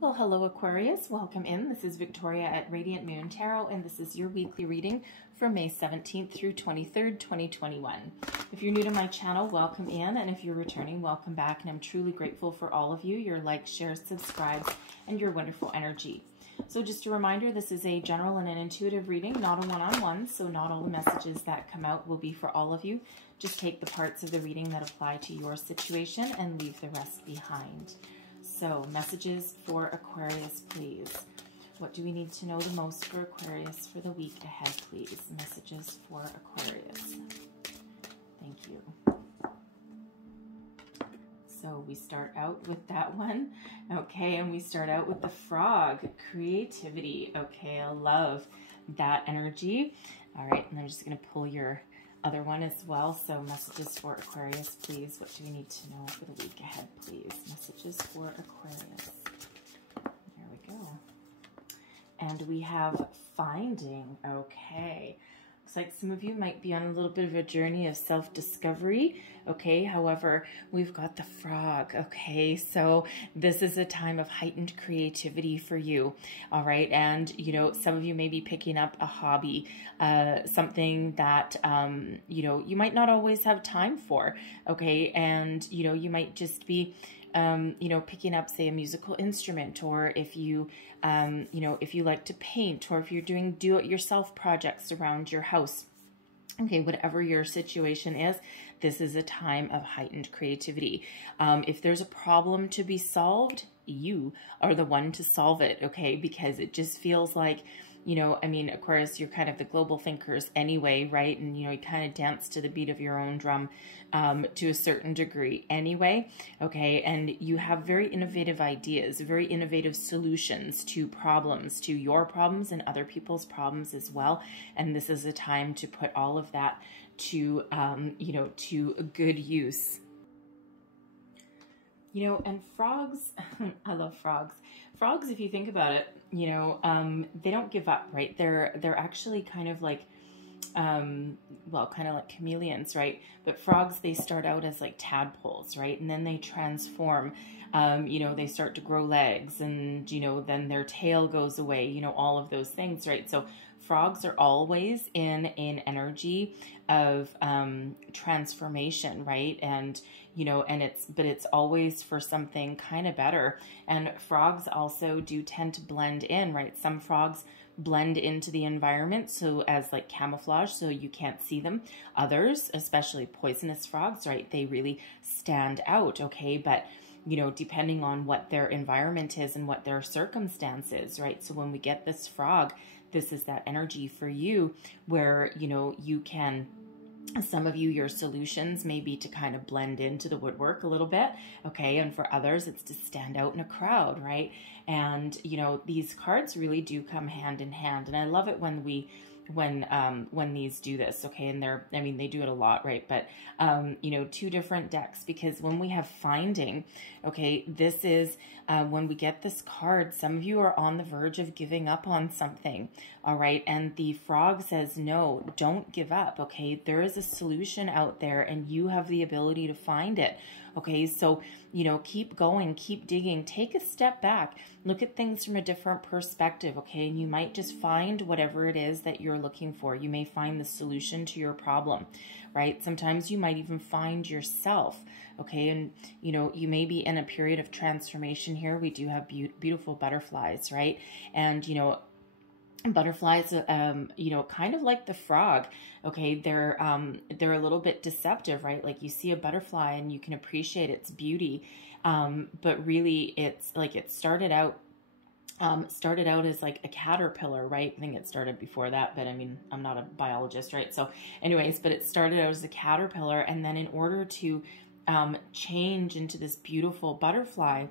Well, hello Aquarius, welcome in. This is Victoria at Radiant Moon Tarot, and this is your weekly reading for May 17th through 23rd, 2021. If you're new to my channel, welcome in, and if you're returning, welcome back, and I'm truly grateful for all of you, your likes, shares, subscribes, and your wonderful energy. So just a reminder, this is a general and an intuitive reading, not a one-on-one, so not all the messages that come out will be for all of you. Just take the parts of the reading that apply to your situation and leave the rest behind. So, messages for Aquarius, please. What do we need to know the most for Aquarius for the week ahead, please? Messages for Aquarius. Thank you. So, we start out with that one. Okay, and we start out with the frog. Creativity. Okay, I love that energy. All right, and I'm just going to pull your other one as well. So messages for Aquarius, please. What do we need to know for the week ahead, please? Messages for Aquarius. There we go. And we have finding. Okay. Looks like some of you might be on a little bit of a journey of self-discovery. Okay. However, we've got the frog. Okay. So this is a time of heightened creativity for you. All right. And, you know, some of you may be picking up a hobby, something that, you know, you might not always have time for. Okay. And, you know, you might just be, you know, picking up, say, a musical instrument, or if you, you know, if you like to paint, or if you're doing do-it-yourself projects around your house. Okay, whatever your situation is, this is a time of heightened creativity. If there's a problem to be solved, you are the one to solve it, okay? Because it just feels like, you know, I mean, Aquarius, you're kind of the global thinkers anyway, right? And, you know, you kind of dance to the beat of your own drum to a certain degree anyway, okay? And you have very innovative ideas, very innovative solutions to problems, to your problems and other people's problems as well. And this is a time to put all of that to, you know, to good use. You know, and frogs, I love frogs. Frogs, if you think about it, you know, they don't give up, right? They're actually kind of like, well, kind of like chameleons, right? But frogs, they start out as like tadpoles, right? And then they transform, you know, they start to grow legs, and, you know, then their tail goes away, you know, all of those things, right? So frogs are always in an energy of transformation, right? And, you know, and it's always for something kind of better. And frogs also do tend to blend in, right? Some frogs blend into the environment, so as like camouflage, so you can't see them. Others, especially poisonous frogs, right? They really stand out, okay? But, you know, depending on what their environment is and what their circumstances, right? So when we get this frog, this is that energy for you where, you know, you can, some of you, your solutions may be to kind of blend into the woodwork a little bit, okay? And for others, it's to stand out in a crowd, right? And, you know, these cards really do come hand in hand. And I love it when we, when these do this, okay? And they're, I mean, they do it a lot, right? But, you know, two different decks, because when we have finding, okay, this is, when we get this card, some of you are on the verge of giving up on something, all right? And the frog says, no, don't give up, okay? There is a solution out there, and you have the ability to find it, okay? So, you know, keep going, keep digging, take a step back, look at things from a different perspective, okay? And you might just find whatever it is that you're looking for. You may find the solution to your problem, right? Sometimes you might even find yourself, okay? And, you know, you may be in a period of transformation here. We do have beautiful butterflies, right? And, you know, butterflies, you know, kind of like the frog, okay? They're a little bit deceptive, right? Like you see a butterfly and you can appreciate its beauty, but really it's like it started out as like a caterpillar, right? I think it started before that, but I mean, I'm not a biologist, right? So anyways, but it started out as a caterpillar, and then in order to change into this beautiful butterfly,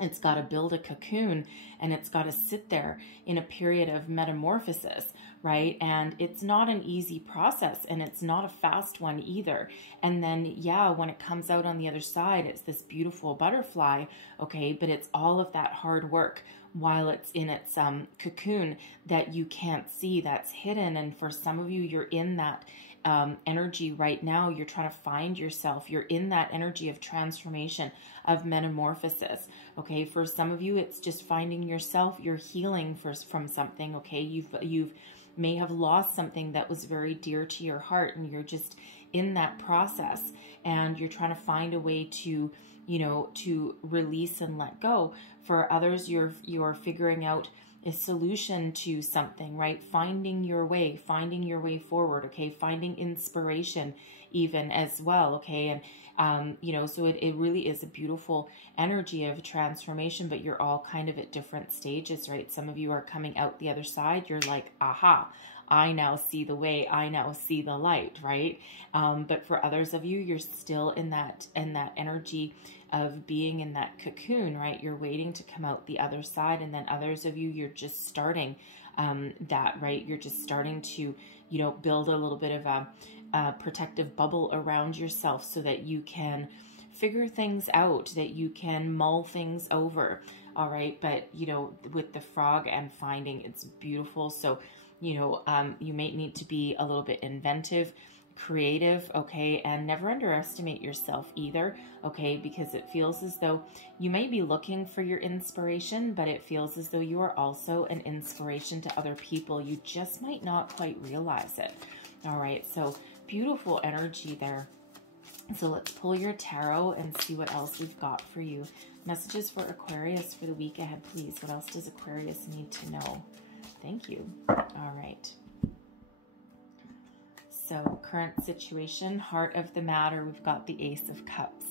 it's got to build a cocoon, and it's got to sit there in a period of metamorphosis, right? And it's not an easy process, and it's not a fast one either. And then, yeah, when it comes out on the other side, it's this beautiful butterfly, okay? But it's all of that hard work while it's in its cocoon that you can't see, that's hidden. And for some of you, you're in that energy right now. You're trying to find yourself. You're in that energy of transformation, of metamorphosis. Okay, for some of you, it's just finding yourself. You're healing from something. Okay, you've may have lost something that was very dear to your heart, and you're just in that process, and you're trying to find a way to, you know, to release and let go. For others, you're figuring out a solution to something, right? Finding your way forward, okay? Finding inspiration even as well, okay? And, you know, so it really is a beautiful energy of transformation, but you're all kind of at different stages, right? Some of you are coming out the other side. You're like, aha, I now see the way, I now see the light, right? But for others of you, you're still in that energy of being in that cocoon, right? You're waiting to come out the other side. And then others of you, you're just starting that, right? You're just starting to, you know, build a little bit of a protective bubble around yourself so that you can figure things out, that you can mull things over. All right. But, you know, with the frog and finding, it's beautiful. So, you know, you may need to be a little bit inventive, creative, okay, and never underestimate yourself either, okay, because it feels as though you may be looking for your inspiration, but it feels as though you are also an inspiration to other people. You just might not quite realize it. All right, so beautiful energy there. So let's pull your tarot and see what else we've got for you. Messages for Aquarius for the week ahead, please. What else does Aquarius need to know? Thank you. All right. So current situation, heart of the matter, we've got the Ace of Cups.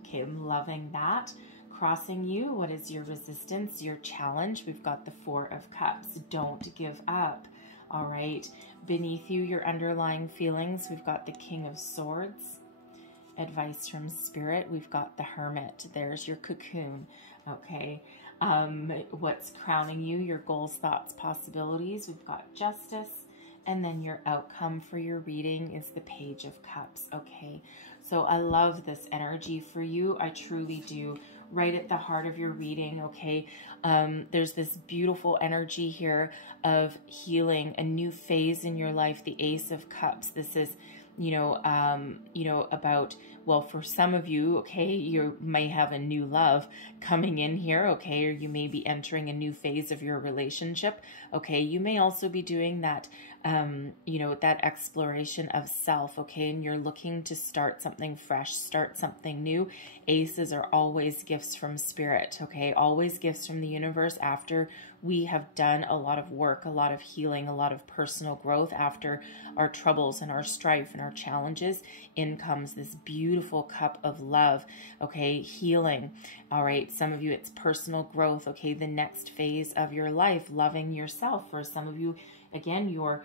Okay, I'm loving that. Crossing you, what is your resistance, your challenge? We've got the Four of Cups. Don't give up. All right. Beneath you, your underlying feelings, we've got the King of Swords. Advice from Spirit, we've got the Hermit. There's your cocoon. Okay. What's crowning you, your goals, thoughts, possibilities, we've got Justice. And then your outcome for your reading is the Page of Cups, okay? So I love this energy for you. I truly do. Right at the heart of your reading, okay? There's this beautiful energy here of healing, a new phase in your life, the Ace of Cups. This is, you know, about, well, for some of you, okay, you may have a new love coming in here, okay, or you may be entering a new phase of your relationship, okay. You may also be doing that, you know, that exploration of self, okay, and you're looking to start something fresh, start something new. Aces are always gifts from Spirit, okay, always gifts from the universe after we have done a lot of work, a lot of healing, a lot of personal growth. After our troubles and our strife and our challenges, in comes this beautiful cup of love, okay, healing. All right, some of you, it's personal growth, okay, the next phase of your life, loving yourself. For some of you, again, you're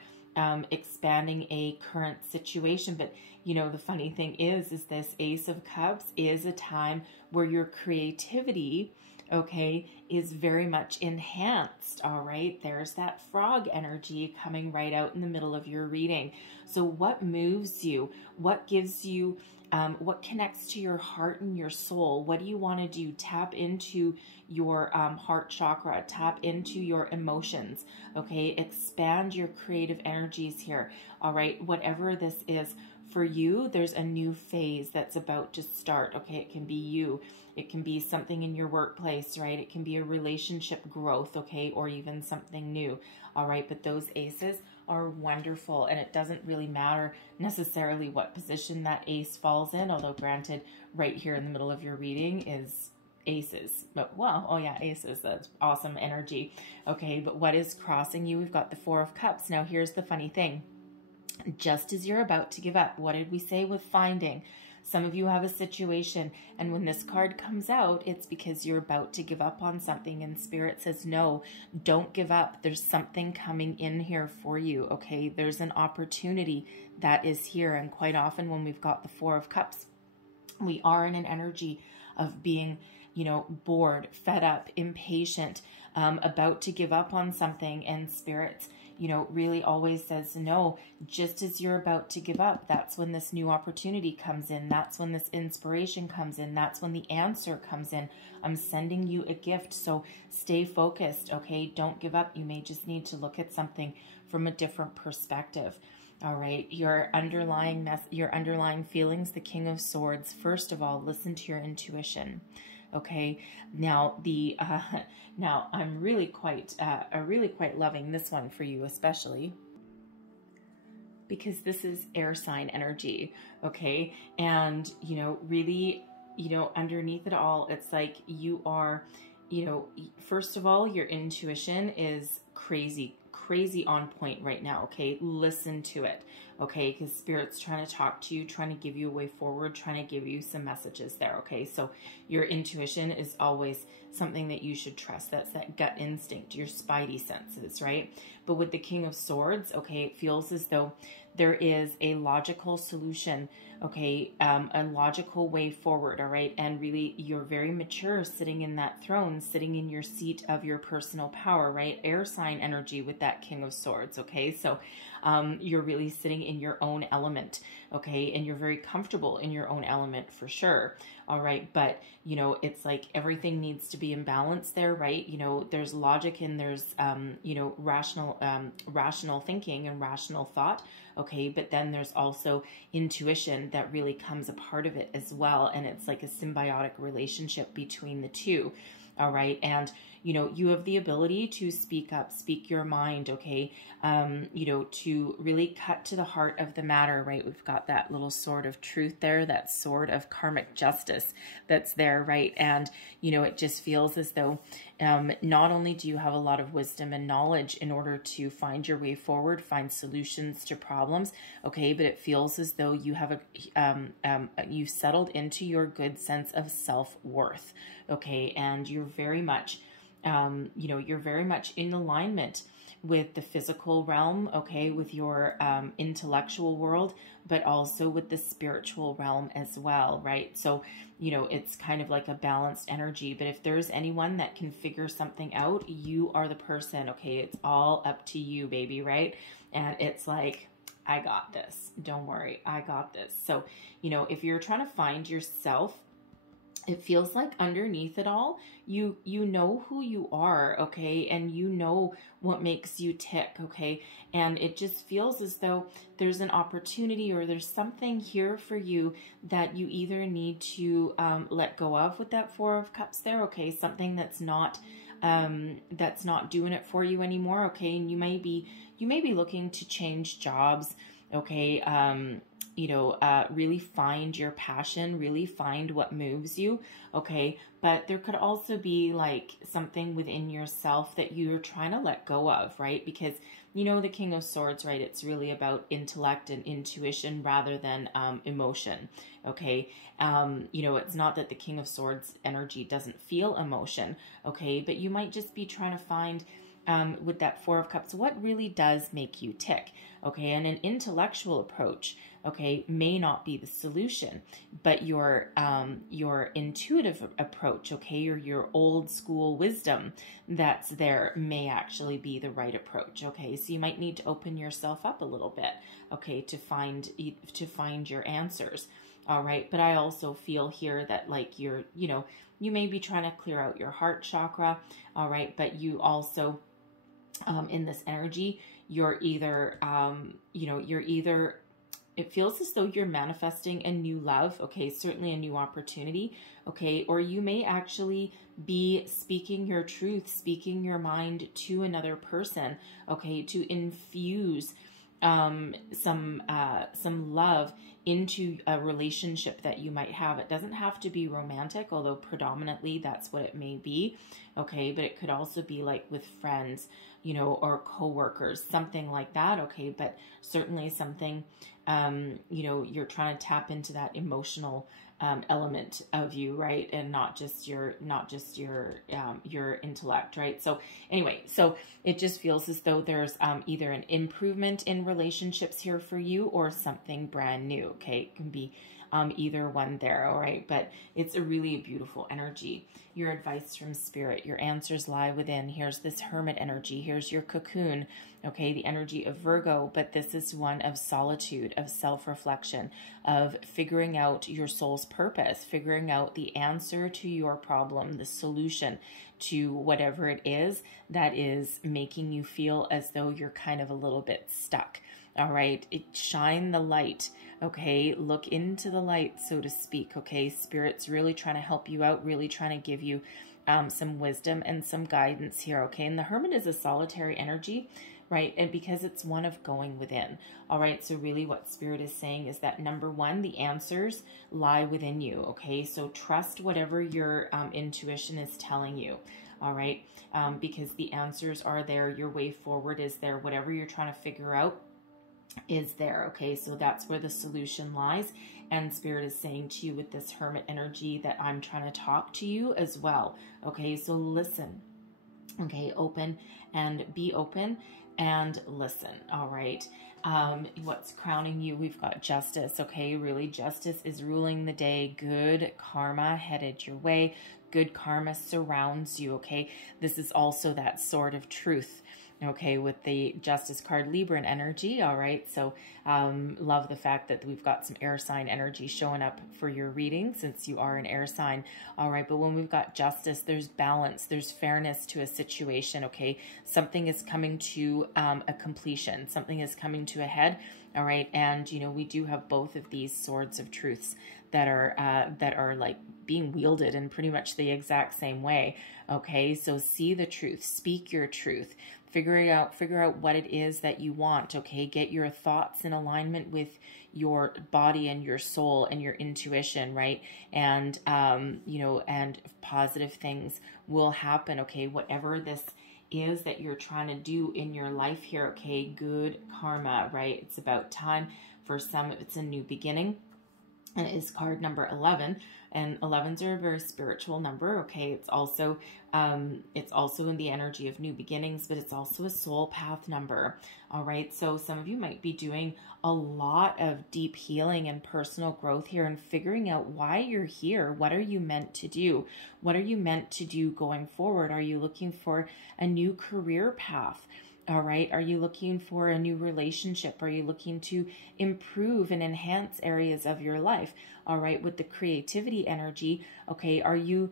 expanding a current situation. But, you know, the funny thing is this Ace of Cups is a time where your creativity, okay, is very much enhanced. All right, there's that frog energy coming right out in the middle of your reading. So what moves you? What gives you, what connects to your heart and your soul? What do you want to do? Tap into your heart chakra, tap into your emotions, okay? Expand your creative energies here. All right, whatever this is for you, there's a new phase that's about to start, okay? It can be you. It can be something in your workplace, right? It can be a relationship growth, okay? Or even something new, all right? But those aces are wonderful, and it doesn't really matter necessarily what position that ace falls in, although granted, right here in the middle of your reading is aces. But, well, oh yeah, aces, that's awesome energy, okay? But what is crossing you? We've got the Four of Cups. Now, here's the funny thing. Just as you're about to give up, what did we say with finding? Some of you have a situation, and when this card comes out, it's because you're about to give up on something, and Spirit says, no, don't give up. There's something coming in here for you, okay? There's an opportunity that is here, and quite often when we've got the Four of Cups, we are in an energy of being, you know, bored, fed up, impatient, about to give up on something, and Spirit, you know, really always says, no, just as you're about to give up, that's when this new opportunity comes in. That's when this inspiration comes in. That's when the answer comes in. I'm sending you a gift. So stay focused, okay? Don't give up. You may just need to look at something from a different perspective. All right, your underlying feelings, the King of Swords. First of all, listen to your intuition. Okay, now now I'm really quite loving this one for you, especially because this is air sign energy. Okay, and really, underneath it all, it's like you are, first of all, your intuition is crazy on point right now. Okay, listen to it. Okay, because Spirit's trying to talk to you, trying to give you a way forward, trying to give you some messages there. Okay, so your intuition is always something that you should trust. That's that gut instinct, your spidey senses, right? But with the King of Swords, okay, it feels as though there is a logical solution, okay, a logical way forward, all right? And really, you're very mature sitting in that throne, sitting in your seat of your personal power, right? Air sign energy with that King of Swords, okay? So you're really sitting in your own element, okay? And you're very comfortable in your own element for sure, all right? But, it's like everything needs to be in balance there, right? There's logic and there's, rational thinking and rational thought, okay? But then there's also intuition that really comes a part of it as well. And it's like a symbiotic relationship between the two, all right? And, you have the ability to speak up, speak your mind, okay? To really cut to the heart of the matter, right? We've got that little sword of truth there, that sword of karmic justice that's there, right? And, it just feels as though not only do you have a lot of wisdom and knowledge in order to find your way forward, find solutions to problems, okay, but it feels as though you have you've settled into your good sense of self-worth, okay? And you're very much you're very much in alignment with the physical realm, okay, with your intellectual world, but also with the spiritual realm as well, right? So, it's kind of like a balanced energy. But if there's anyone that can figure something out, you are the person, okay? It's all up to you, baby, right? And it's like, I got this. Don't worry, I got this. So, if you're trying to find yourself, it feels like underneath it all, you know who you are, okay? And you know what makes you tick, okay? And it just feels as though there's an opportunity or there's something here for you that you either need to let go of with that Four of Cups there, okay? Something that's not doing it for you anymore, okay? And you may be looking to change jobs, okay? Really find your passion, really find what moves you, okay? But there could also be like something within yourself that you're trying to let go of, right? Because, the King of Swords, right? It's really about intellect and intuition rather than emotion, okay? It's not that the King of Swords energy doesn't feel emotion, okay? But you might just be trying to find with that Four of Cups, what really does make you tick, okay? And an intellectual approach, okay, may not be the solution, but your intuitive approach, okay, or your old school wisdom that's there may actually be the right approach, okay? So you might need to open yourself up a little bit, okay, to find your answers, all right? But I also feel here that like you may be trying to clear out your heart chakra, all right? But you also in this energy, it feels as though you're manifesting a new love, okay, certainly a new opportunity, okay, or you may actually be speaking your truth, speaking your mind to another person, okay, to infuse some love into a relationship that you might have. It doesn't have to be romantic, although predominantly that's what it may be, okay, but it could also be like with friends, or coworkers, something like that, okay, but certainly something, you're trying to tap into that emotional element of you, right, and not just your intellect, right? So anyway, so it just feels as though there's either an improvement in relationships here for you or something brand new, okay? It can be either one there, all right? But it's a really beautiful energy. your advice from Spirit. Your answers lie within. Here's this Hermit energy. Here's your cocoon, okay, the energy of Virgo, but this is one of solitude, of self-reflection, of figuring out your soul's purpose, figuring out the answer to your problem, the solution to whatever it is that is making you feel as though you're kind of a little bit stuck. All right, shine the light, okay? Look into the light, so to speak, okay? Spirit's really trying to help you out, really trying to give you some wisdom and some guidance here, okay? And the Hermit is a solitary energy, right? And because it's one of going within, all right? So really what Spirit is saying is that, number one, the answers lie within you, okay? So trust whatever your intuition is telling you, all right? Because the answers are there, your way forward is there, whatever you're trying to figure out is there, okay? So that's where the solution lies. And Spirit is saying to you with this Hermit energy that I'm trying to talk to you as well, okay? So listen, okay? Open and be open and listen, all right? What's crowning you? We've got Justice, okay? Really, Justice is ruling the day. Good karma headed your way. Good karma surrounds you, okay? This is also that sword of truth, okay, with the Justice card, Libran energy, all right? So love the fact that we've got some air sign energy showing up for your reading since you are an air sign, all right? But when we've got Justice, there's balance, there's fairness to a situation, okay? Something is coming to a completion, something is coming to a head, all right? And, you know, we do have both of these swords of truths that are like being wielded in pretty much the exact same way, okay? So see the truth, speak your truth, figure out what it is that you want, okay? Get your thoughts in alignment with your body and your soul and your intuition, right? And, you know, and positive things will happen, okay? Whatever this is that you're trying to do in your life here, okay? Good karma, right? It's about time. For some, it's a new beginning. And it is card number 11, and 11s are a very spiritual number, okay? It's also in the energy of new beginnings, but it's also a soul path number, all right? So some of you might be doing a lot of deep healing and personal growth here and figuring out why you're here. What are you meant to do? What are you meant to do going forward? Are you looking for a new career path? All right. Are you looking for a new relationship? Are you looking to improve and enhance areas of your life? All right. With the creativity energy. Okay. Are you,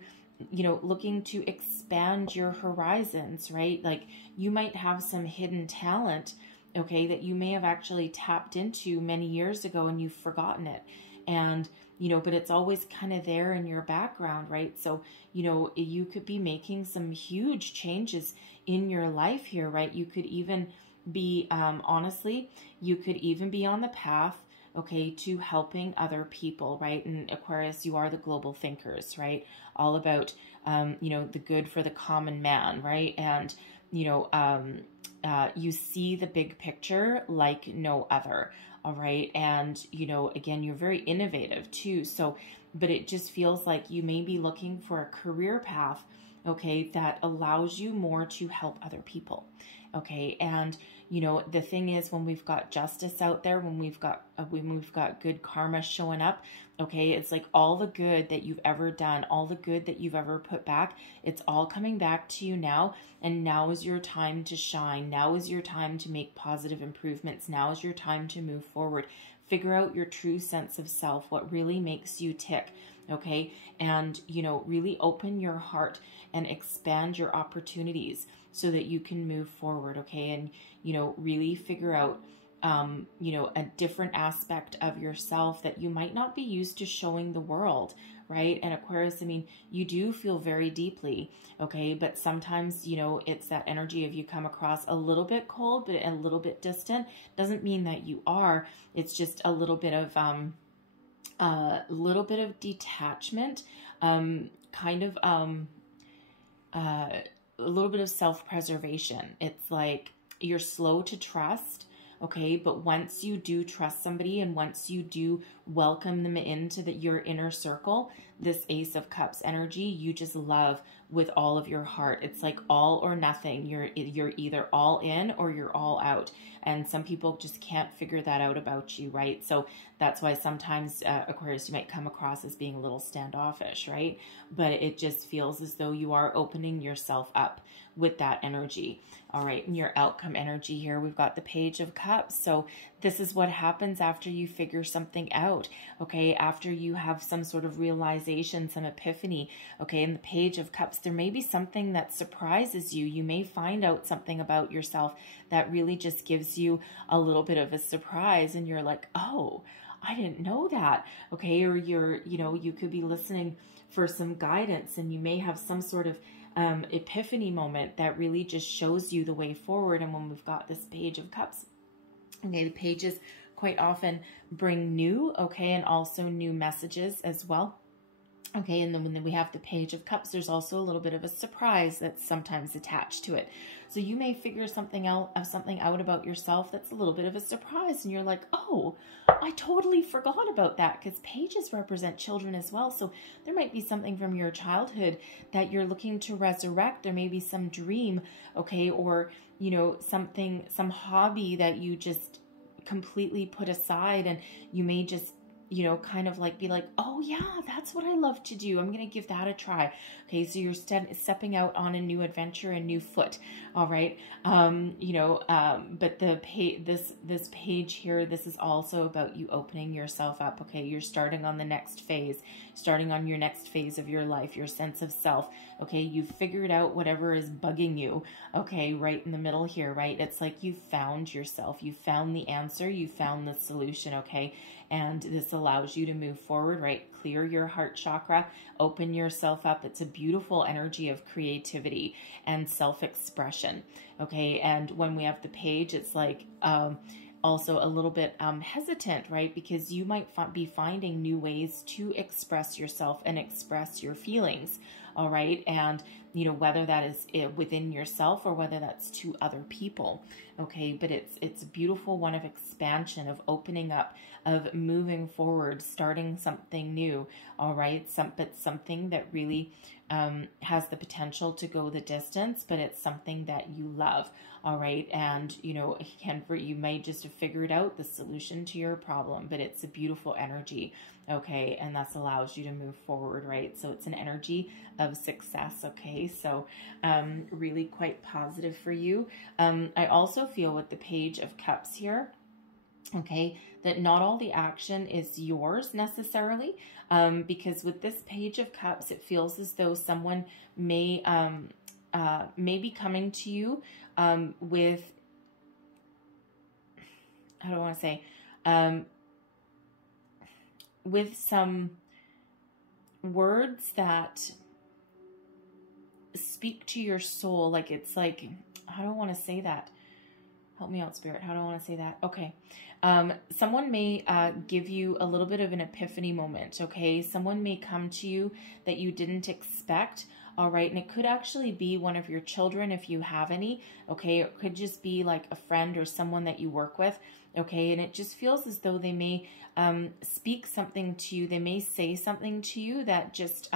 looking to expand your horizons, right? Like you might have some hidden talent, okay, that you may have actually tapped into many years ago and you've forgotten it. And, but it's always kind of there in your background, right? So, you could be making some huge changes in your life here, right? You could even be, honestly, you could even be on the path, okay, to helping other people, right? And Aquarius, you are the global thinkers, right? All about, the good for the common man, right? And, you see the big picture like no other. All right. And, again, you're very innovative too. So, but it just feels like you may be looking for a career path, okay, that allows you more to help other people. Okay. And, the thing is, when we've got justice out there, when we've got good karma showing up, okay, it's like all the good that you've ever done, all the good that you've ever put back, it's all coming back to you now. And now is your time to shine. Now is your time to make positive improvements. Now is your time to move forward. Figure out your true sense of self, what really makes you tick. Okay. And, really open your heart and expand your opportunities so that you can move forward. Okay. And, really figure out, a different aspect of yourself that you might not be used to showing the world, right? And Aquarius, you do feel very deeply, okay? But sometimes, it's that energy of you come across a little bit cold, but a little bit distant. Doesn't mean that you are. It's just a little bit of detachment, a little bit of self-preservation. It's like you're slow to trust, okay? But once you do trust somebody and once you do welcome them into your inner circle, this Ace of Cups energy, you just love with all of your heart. It's like all or nothing. You're either all in or you're all out. And some people just can't figure that out about you, right? So that's why sometimes, Aquarius, you might come across as being a little standoffish, right? But it just feels as though you are opening yourself up with that energy. All right, and your outcome energy here, we've got the Page of Cups. So this is what happens after you figure something out, okay? After you have some sort of realization, some epiphany, okay? In the Page of Cups, there may be something that surprises you. You may find out something about yourself that really just gives you a little bit of a surprise, and you're like, oh, I didn't know that, okay? Or you could be listening for some guidance, and you may have some sort of epiphany moment that really just shows you the way forward. And when we've got this Page of Cups, okay, the pages quite often bring new, okay, and also new messages as well. Okay, and then when we have the Page of Cups, there's also a little bit of a surprise that's sometimes attached to it. So you may figure something out about yourself that's a little bit of a surprise, and you're like, oh, I totally forgot about that, because pages represent children as well. So there might be something from your childhood that you're looking to resurrect. There may be some dream, okay, or, you know, some hobby that you just completely put aside, and you may just, you know, kind of like be like, oh yeah, that's what I love to do. I'm going to give that a try. Okay. So you're stepping out on a new adventure, a new foot. All right. But this page here, this is also about you opening yourself up. Okay. You're starting on the next phase, starting on your next phase of your life, your sense of self. Okay. You've figured out whatever is bugging you. Okay. Right in the middle here, right? It's like you found yourself, you found the answer, you found the solution. Okay. And this allows you to move forward, right? Clear your heart chakra, open yourself up. It's a beautiful energy of creativity and self-expression, okay? And when we have the page, it's like also a little bit hesitant, right? Because you might be finding new ways to express yourself and express your feelings, all right? And, you know, whether that is within yourself or whether that's to other people, okay? But it's a beautiful one of expansion, of opening up, of moving forward, starting something new, all right? Something that really has the potential to go the distance, but it's something that you love, all right? And, you know, you may just have figured out the solution to your problem, but it's a beautiful energy, okay? And that allows you to move forward, right? So it's an energy of success, okay? So really quite positive for you. I also feel with the Page of Cups here, okay, that not all the action is yours necessarily, because with this Page of Cups, it feels as though someone may be coming to you with, how do I want to say, with some words that speak to your soul. Like, it's like, how do I want to say that? Help me out, Spirit. How do I want to say that? Okay. Someone may give you a little bit of an epiphany moment, okay? Someone may come to you that you didn't expect, all right? And it could actually be one of your children if you have any, okay? It could just be like a friend or someone that you work with, okay? And it just feels as though they may speak something to you. They may say something to you that just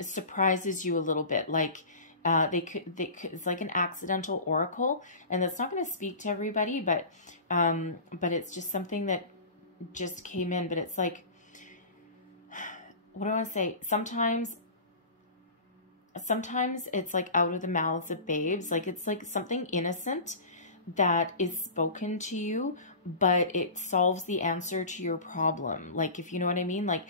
surprises you a little bit, like, it's like an accidental oracle, and that's not going to speak to everybody, but it's just something that just came in. But it's like, what do I want to say? Sometimes it's like out of the mouths of babes. Like, it's like something innocent that is spoken to you, but it solves the answer to your problem. Like, if you know what I mean? Like,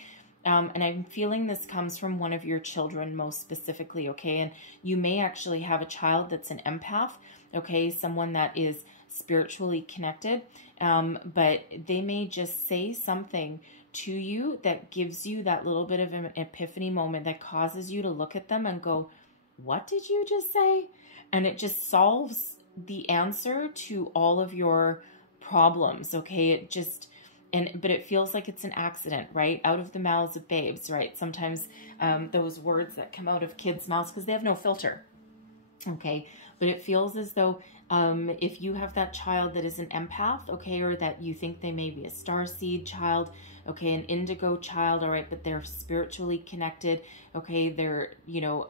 and I'm feeling this comes from one of your children most specifically, okay? And you may actually have a child that's an empath, okay? Someone that is spiritually connected, but they may just say something to you that gives you that little bit of an epiphany moment that causes you to look at them and go, what did you just say? And it just solves the answer to all of your problems, okay? It just... but it feels like it's an accident, right? Out of the mouths of babes, right? Sometimes those words that come out of kids' mouths, because they have no filter, okay? But it feels as though if you have that child that is an empath, okay, or that you think they may be a starseed child, okay, an indigo child, all right, but they're spiritually connected, okay, they're, you know,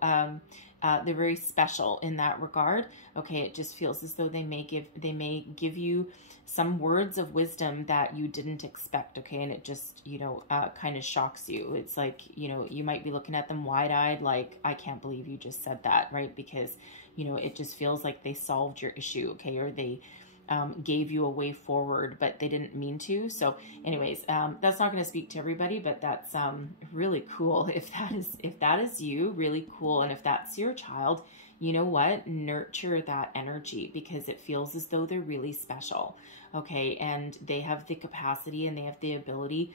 they're very special in that regard, okay. It just feels as though they may give you some words of wisdom that you didn't expect, okay, and it just, you know, kind of shocks you. It's like, you know, you might be looking at them wide-eyed, like, I can't believe you just said that, right? Because, you know, it just feels like they solved your issue, okay, or they gave you a way forward, but they didn't mean to. So anyways, that's not going to speak to everybody, but that's really cool. If that is you, really cool. And if that's your child, you know what? Nurture that energy, because it feels as though they're really special. Okay. And they have the capacity and they have the ability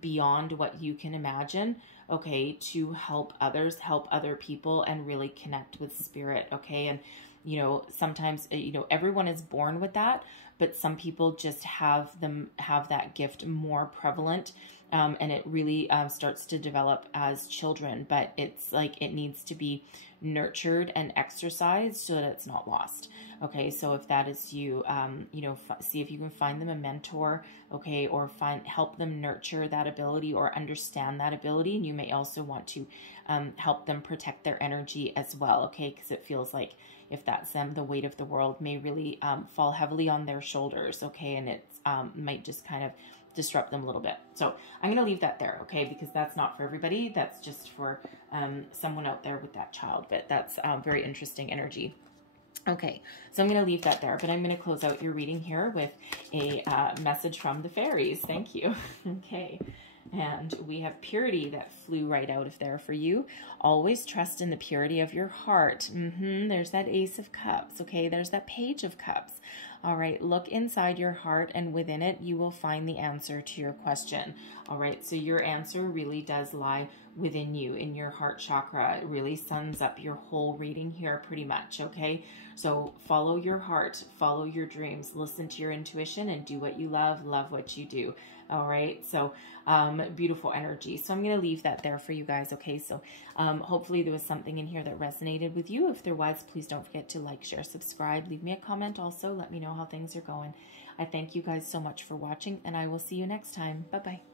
beyond what you can imagine, okay, to help others, help other people, and really connect with spirit, okay. And you know, sometimes, you know, everyone is born with that, but some people just have that gift more prevalent, and it really starts to develop as children, but it's like it needs to be nurtured and exercised so that it's not lost. Okay, so if that is you, you know, see if you can find them a mentor, okay, or help them nurture that ability or understand that ability. And you may also want to help them protect their energy as well, okay, because it feels like if that's them, the weight of the world may really fall heavily on their shoulders, okay, and it might just kind of disrupt them a little bit. So I'm going to leave that there, okay, because that's not for everybody. That's just for someone out there with that child, but that's very interesting energy. Okay, so I'm going to leave that there, but I'm going to close out your reading here with a message from the fairies. Thank you. Okay. And we have purity that flew right out of there for you. Always trust in the purity of your heart. There's that Ace of Cups. Okay, there's that Page of Cups. All right, look inside your heart, and within it, you will find the answer to your question. All right, so your answer really does lie within you, in your heart chakra. It really sums up your whole reading here pretty much, okay? So follow your heart, follow your dreams, listen to your intuition, and do what you love what you do. All right, so beautiful energy. So I'm going to leave that there for you guys, okay? So hopefully there was something in here that resonated with you. If there was, please don't forget to like, share, subscribe, leave me a comment also. Let me know how things are going. I thank you guys so much for watching, and I will see you next time. Bye-bye.